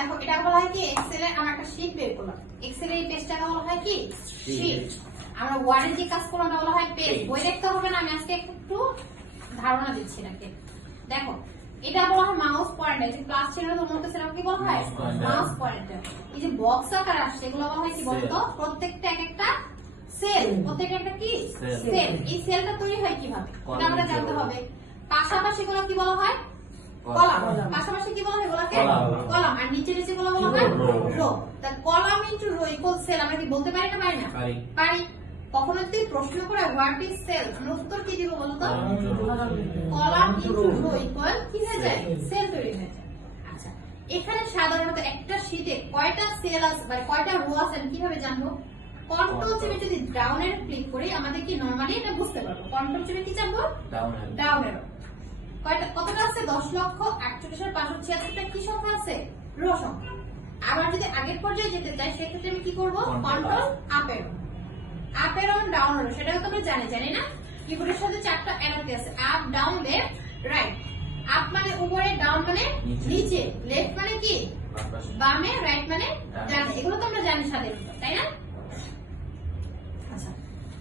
দেখো এটা বলা হয় কি এক্সেল এ আমরা একটা শীট বের করলাম। এক্সেল এই পেজটাকে বলা হয় কি শীট। আমরা ওয়ার্ডে যে কাজ করলাম বলা হয় পেজ। বই দেখতে হবে না, আমি আজকে একটু ধারণা দিচ্ছি নাকি। দেখো এটা বলা হয় মাউস পয়েন্টার। যে প্লাস ছিল তো মনে হচ্ছে কি বলা হয় মাউস পয়েন্টার। এই যে বক্স আকার আসছে এগুলো বলা হয় কি বলতো প্রত্যেকটা এক একটা সেল। প্রত্যেকটা একটা কি সেল। এই সেলটা তৈরি হয় কিভাবে এটা আমরা জানতে হবে। পাশাপাশি গুলো কি বলা হয় কলাম। পাশাপাশি কি বলা হয় এগুলোকে কলাম। আর নিচে নিচে গুলো বলা হয় রো। তা column into row equal cell আমরা কি বলতে পারি না পারি না পারি। কখনো যদি প্রশ্ন করে হোয়াট ইজ সেল আমরা উত্তর কি দিব বলতো কলাম ইনটু রো ইকুয়াল কি হয়ে যায় সেল তৈরি হয়ে যায়। আচ্ছা এখানে সাধারণত একটা শীটে কয়টা সেল আছে বা কয়টা রো আছে কিভাবে জানবো? কন্ট্রোল চেপে যদি ডাউন এর ক্লিক করি আমাদের কি নরমালি এটা বুঝতে পারবো। কন্ট্রোল চেপে কি জানবো ডাউন এর কয়টা কতটা আছে 10,48,586টা কি সংখ্যা আছে রো সংখ্যা। আবার যদি আগের পর্যায়ে যেতে চাই সেক্ষেত্রে আমি কি করব কন্ট্রোল আপ এর অন ডাউন এর সেটা তো আমরা জানি না। কিবোর্ডের সাথে চারটা অ্যারো কি আছে up down left right. Up মানে উপরে ডাউন মানে নিচে লেফট মানে কি বামে রাইট মানে ডানে। এগুলো তো আমরা জানি সাধারণত তাই না। আচ্ছা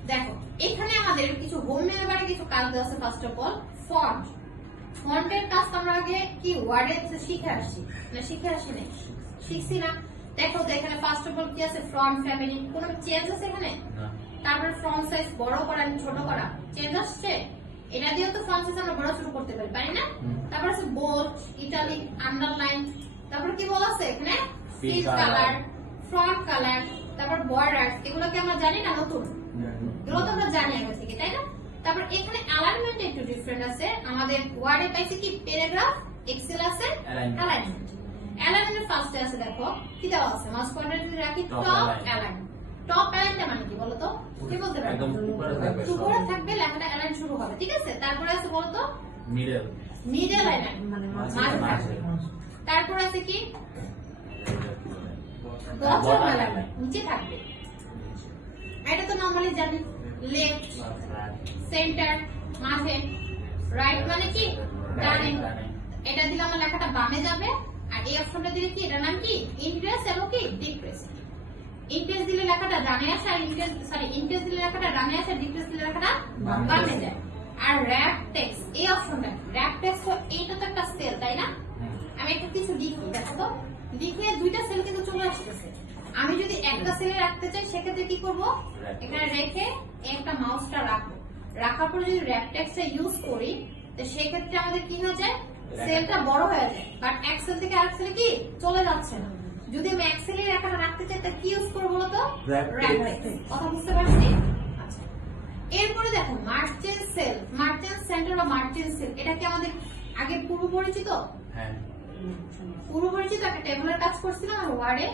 দেখো এখানে আমাদের কিছু হোম মেনুবারে কিছু কাজ আছে। First of all font. ফন্টের কাজ আমরা আগে কি ওয়ার্ডে শিখে আসছি না শিখছি না। দেখো তো এখানে ফার্স্ট অফ অল কি আছে ফন্ট ফ্যামিলি। কোনো চেঞ্জ আছে এখানে? তারপর ফন্ট সাইজ বড় করা ছোট করা চেঞ্জ আসছে। এটা দিয়ে তো ফন্ট সাইজ আমরা বড় ছোট করতে পারি না। তারপর আছে বোল্ড ইটালিক আন্ডারলাইন। তারপর কি বলা আছে এখানে ফিল কালার ফন্ট কালার তারপর বর্ডার। এগুলোকে আমরা জানি না নতুন এগুলো তো আমরা জানি আগে থেকে তাই না। তারপর এখানে অ্যালাইনমেন্ট একটু ডিফারেন্ট আছে। আমাদের ওয়ার্ডে পাইছি কি প্যারাগ্রাফ এক্সেল আছে অ্যালাইনমেন্ট। অ্যালাইনমেন্ট ফার্স্টে আছে দেখো কি দেওয়া আছে মাউস পয়েন্টার যদি রাখি টপ অ্যালাইন। টপ অ্যালাইনটা মানে কি বলতো কি বলতে পারো উপরে থাকবে লেখাটা অ্যালাইন শুরু হবে ঠিক আছে। তারপরে আছে বলতো মিডল অ্যালাইন মানে মাঝে। তারপর আছে কি বটম অ্যালাইন নিচে থাকবে। এটা তো নরমালি জানি। লেফট সেন্টার মাঝে রাইট মানে কি ডানে। এটা দিলে আমার লেখাটা বামে যাবে। আর এই অপশনটা দিলে কি এটার নাম কি ইনপ্রেস এবং কি ডিপ্রেস। ইনপ্রেস দিলে লেখাটা ডানে আসে আর ইনপ্রেস দিলে লেখাটা ডানে আসে ডিপ্রেস দিলে লেখাটা বামে যায়। আর র‍্যাপ টেক্সট এই অপশনটা র‍্যাপ টেক্সট এইটা তো একটা সেল তাই না। আমি একটা কিছু লিখি দেখো তো লিখে দুইটা সেল কিন্তু চলে আসতেছে। আমি যদি একটা সেলে রাখতে চাই সেক্ষেত্রে কি করব এখানে রেখে একটা মাউসটা রাখবো। রাখার পর যদি র‍্যাপ টেক্সটটা ইউজ করি তো সেক্ষেত্রে আমাদের কি হয়ে যায় সেলটা বড় হয়ে যায়। বাট এক সেল থেকে আরেক সেলে কি চলে যাচ্ছে না। যদি আমি এক সেলে রেখাটা রাখতে চাই তা কি ইউজ করবো বলতো র‍্যাপ টেক্সট। কথা বুঝতে পারছি? আচ্ছা এরপরে দেখো মার্চেন্ট সেল মার্চেন্ট সেন্টার বা মার্চেন্ট সেল এটা কি আমাদের আগে পূর্ব পরিচিত? হ্যাঁ পূর্ব পরিচিত। একটা টেবিলের কাজ করছিলাম আর ওয়ার্ডে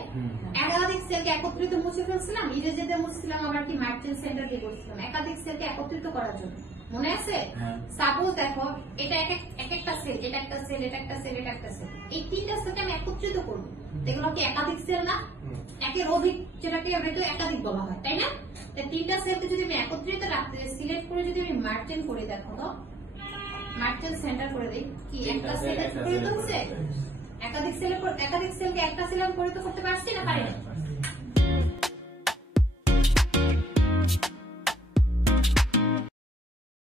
একাধিক সেলকে একত্রিত মুছে ফেলছিলাম। ইরেজেতে মুছছিলাম আবার কি মার্চেন্ট সেন্টার দিয়ে করছিলাম একাধিক সেলকে একত্রিত করার জন্য মনে আছে। সাপোজ দেখো এটা এক একটা সেল এটা একটা সেল এটা একটা সেল এটা একটা সেল। এই তিনটা সেলকে আমি একত্রিত করবো এগুলো কি একাধিক সেল না? একের অধিক যেটাকে একাধিক বলা হয় তাই না। তিনটা সেলকে যদি আমি একত্রিত রাখতে সিলেক্ট করে যদি আমি মার্চেন্ট করে দেখো তো মার্চেন্ট সেন্টার করে দিই কি একটা সেল পরিণত হচ্ছে। একাধিক সেলকে একটা সেলে পরিণত করতে পারছি না পারি না।